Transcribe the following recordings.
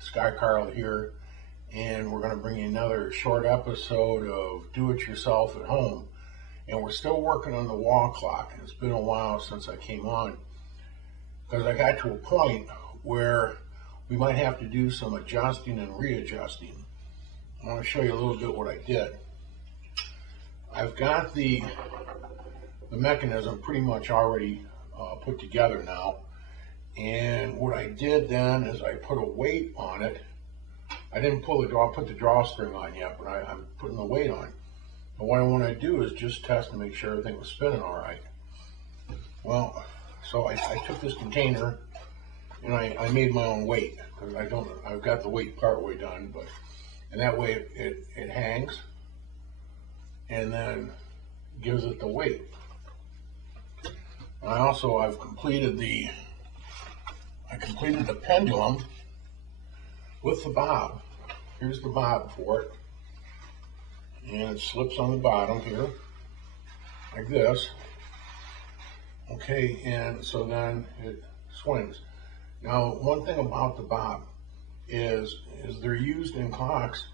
Scott Carl here, and we're going to bring you another short episode of Do It Yourself at Home. And we're still working on the wall clock, and it's been a while since I came on because I got to a point where we might have to do some adjusting and readjusting. I want to show you a little bit what I did. I've got the mechanism pretty much already put together now. And what I did then is I put a weight on it. I didn't put the drawstring on yet, but I'm putting the weight on. And what I want to do is just test to make sure everything was spinning all right. Well, so I took this container and I made my own weight because I've got the weight part way done, and that way it hangs and then gives it the weight. And I've completed the pendulum with the bob. Here's the bob for it. And it slips on the bottom here, like this. Okay, and so then it swings. Now, one thing about the bob is they're used in clocks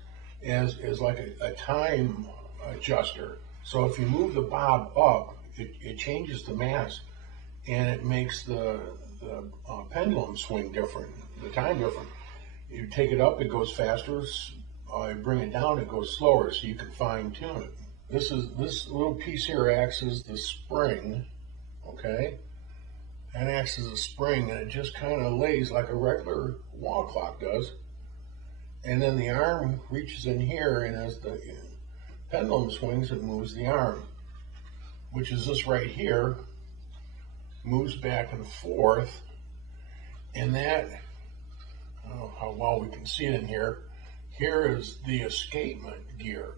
as like a time adjuster. So if you move the bob up, it changes the mass, and it makes the pendulum swing different, the time different. You take it up, it goes faster. You bring it down, it goes slower, so you can fine tune it. This little piece here acts as the spring, okay? That acts as a spring, and it just kind of lays like a regular wall clock does. And then the arm reaches in here, and as the pendulum swings, it moves the arm, which is this right here, moves back and forth, and that, I don't know how well we can see it in here. Here is the escapement gear,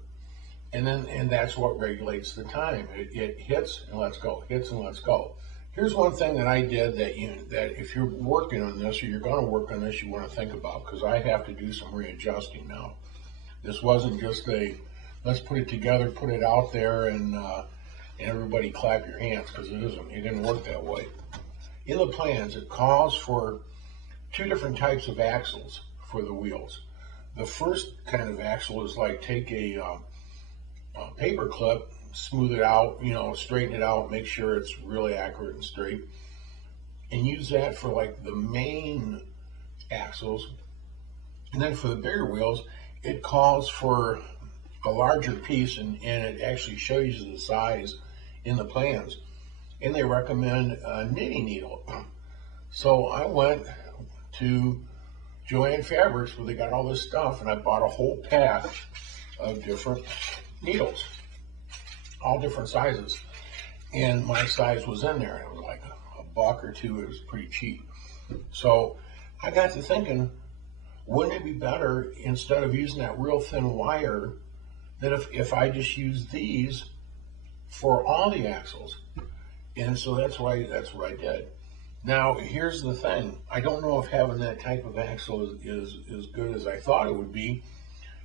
and that's what regulates the time. It hits and lets go, hits and lets go. Here's one thing that I did that if you're working on this or you're going to work on this, you want to think about, because I have to do some readjusting now. This wasn't just let's put it together, put it out there, and everybody clap your hands, because it isn't. It didn't work that way. In the plans, it calls for two different types of axles for the wheels. The first kind of axle is like take a paper clip, smooth it out, straighten it out, make sure it's really accurate and straight, and use that for like the main axles. And then for the bigger wheels, it calls for a larger piece, and it actually shows you the size in the plans. And they recommend a knitting needle. So I went to Joann Fabrics, where they got all this stuff, and I bought a whole pack of different needles, all different sizes. And my size was in there. It was like a buck or two. It was pretty cheap. So I got to thinking, wouldn't it be better, instead of using that real thin wire, that if I just use these for all the axles? And so that's what I did. Now, here's the thing. I don't know if having that type of axle is as good as I thought it would be,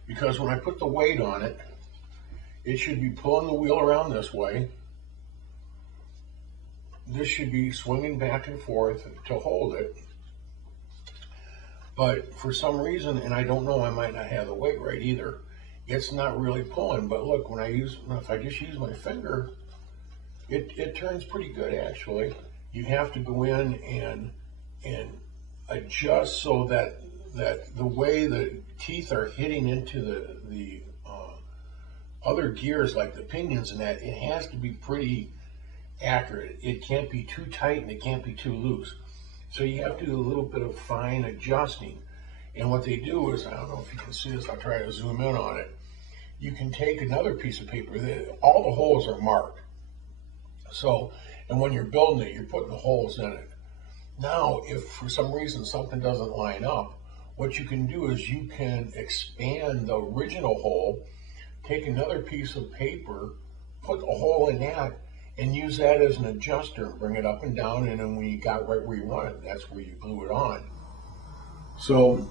because when I put the weight on it, it should be pulling the wheel around this way. This should be swinging back and forth to hold it. But for some reason, and I don't know, I might not have the weight right either, it's not really pulling. But look, if I just use my finger, it turns pretty good, actually. You have to go in and adjust so that the way the teeth are hitting into the other gears, like the pinions and that, it has to be pretty accurate. It can't be too tight and it can't be too loose. So you have to do a little bit of fine adjusting. And what they do is, I don't know if you can see this, I'll try to zoom in on it. You can take another piece of paper, all the holes are marked. So, and when you're building it, you're putting the holes in it. Now, if for some reason something doesn't line up, what you can do is you can expand the original hole, take another piece of paper, put the hole in that, and use that as an adjuster, bring it up and down, and then when you got right where you want it, that's where you glue it on. So,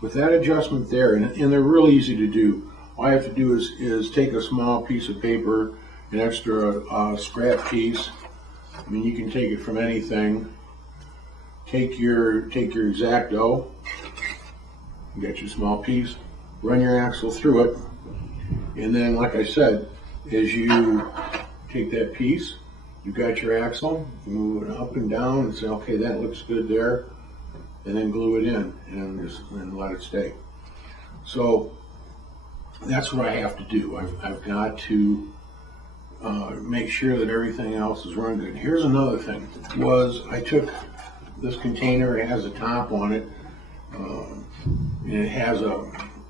with that adjustment there, and they're real easy to do, all I have to do is take a small piece of paper, an extra scrap piece. I mean, you can take it from anything. Take your X-Acto, You got your small piece, run your axle through it, and then, like I said, as you take that piece, you got your axle, you move it up and down and say, okay, that looks good there, and then glue it in and let it stay. So that's what I have to do. I've got to make sure that everything else is running good. Here's another thing, was I took this container, it has a top on it, and it has a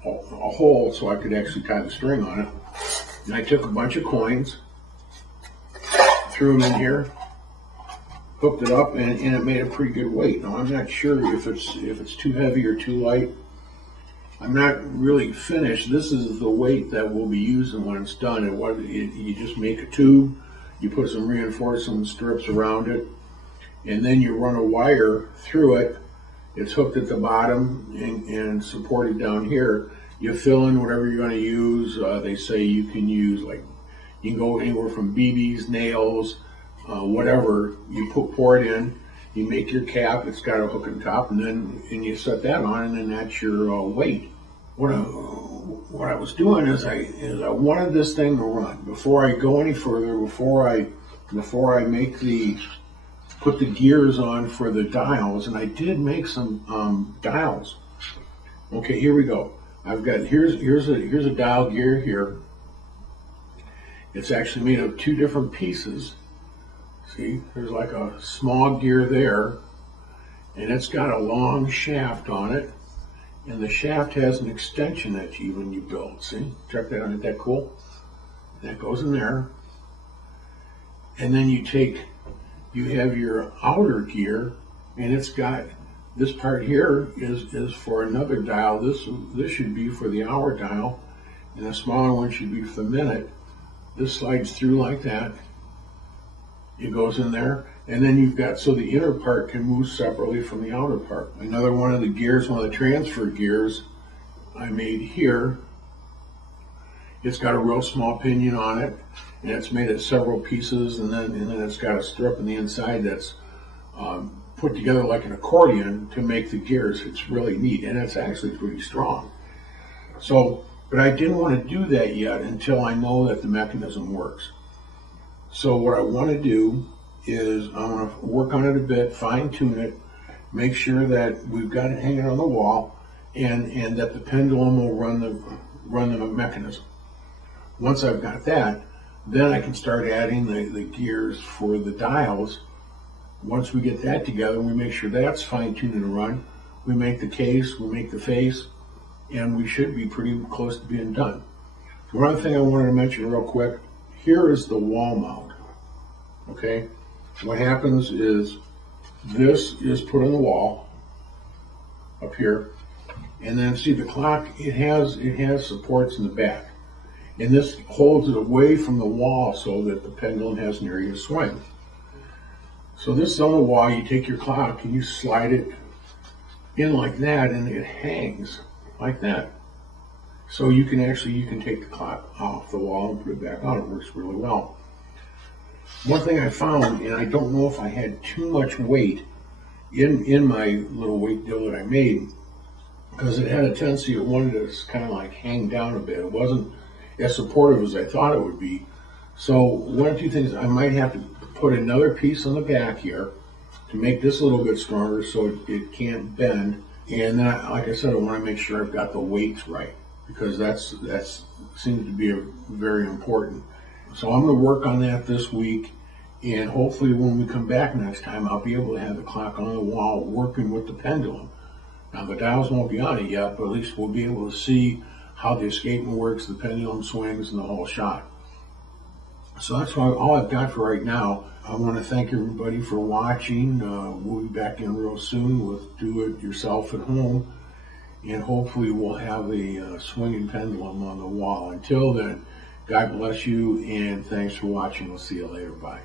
hole so I could actually tie the string on it. And I took a bunch of coins, threw them in here, hooked it up, and it made a pretty good weight. Now I'm not sure if it's too heavy or too light. I'm not really finished. This is the weight that we'll be using when it's done. You just make a tube, you put some reinforcement strips around it, and then you run a wire through it. It's hooked at the bottom and supported down here. You fill in whatever you're going to use. They say you can use, like, you can go anywhere from BBs, nails, whatever. You pour it in, you make your cap, it's got a hook on top, and you set that on, and then that's your weight. What I was doing is I wanted this thing to run. Before I go any further, before I put the gears on for the dials, and I did make some dials. Okay, here we go. Here's a dial gear here. It's actually made of two different pieces. See, there's like a small gear there, and it's got a long shaft on it, and the shaft has an extension that you build. See, check that out. Isn't that cool? That goes in there, and then you have your outer gear, and it's got this part here is for another dial. This should be for the hour dial, and the smaller one should be for the minute. This slides through like that. It goes in there, and then you've got, so the inner part can move separately from the outer part. Another one of the gears, one of the transfer gears I made here, it's got a real small pinion on it, and it's made of several pieces, and then it's got a strip on the inside that's put together like an accordion to make the gears. It's really neat, and it's actually pretty strong. So, but I didn't want to do that yet until I know that the mechanism works. So what I want to do is I want to work on it a bit, fine tune it, make sure that we've got it hanging on the wall, and that the pendulum will run the mechanism. Once I've got that, then I can start adding the gears for the dials. Once we get that together, we make sure that's fine tuned and run. We make the case, we make the face, and we should be pretty close to being done. One other thing I wanted to mention real quick, here is the wall mount, okay? What happens is this is put on the wall up here, and then see the clock, it has supports in the back, and this holds it away from the wall so that the pendulum has an area to swing. So this is on the wall, you take your clock and you slide it in like that, and it hangs like that. So you can take the clock off the wall and put it back on. It works really well. One thing I found, and I don't know if I had too much weight in my little weight deal that I made, because it had a tendency, it wanted to kind of like hang down a bit. It wasn't as supportive as I thought it would be. So one or two things, I might have to put another piece on the back here to make this a little bit stronger so it can't bend. And then, like I said, I want to make sure I've got the weights right, because that's seems to be very important. So I'm going to work on that this week, and hopefully when we come back next time, I'll be able to have the clock on the wall working with the pendulum. Now the dials won't be on it yet, but at least we'll be able to see how the escapement works, the pendulum swings, and the whole shot. So that's all I've got for right now. I want to thank everybody for watching. We'll be back in real soon with Do It Yourself at Home, and hopefully we'll have a swinging pendulum on the wall. Until then, God bless you, and thanks for watching. We'll see you later. Bye.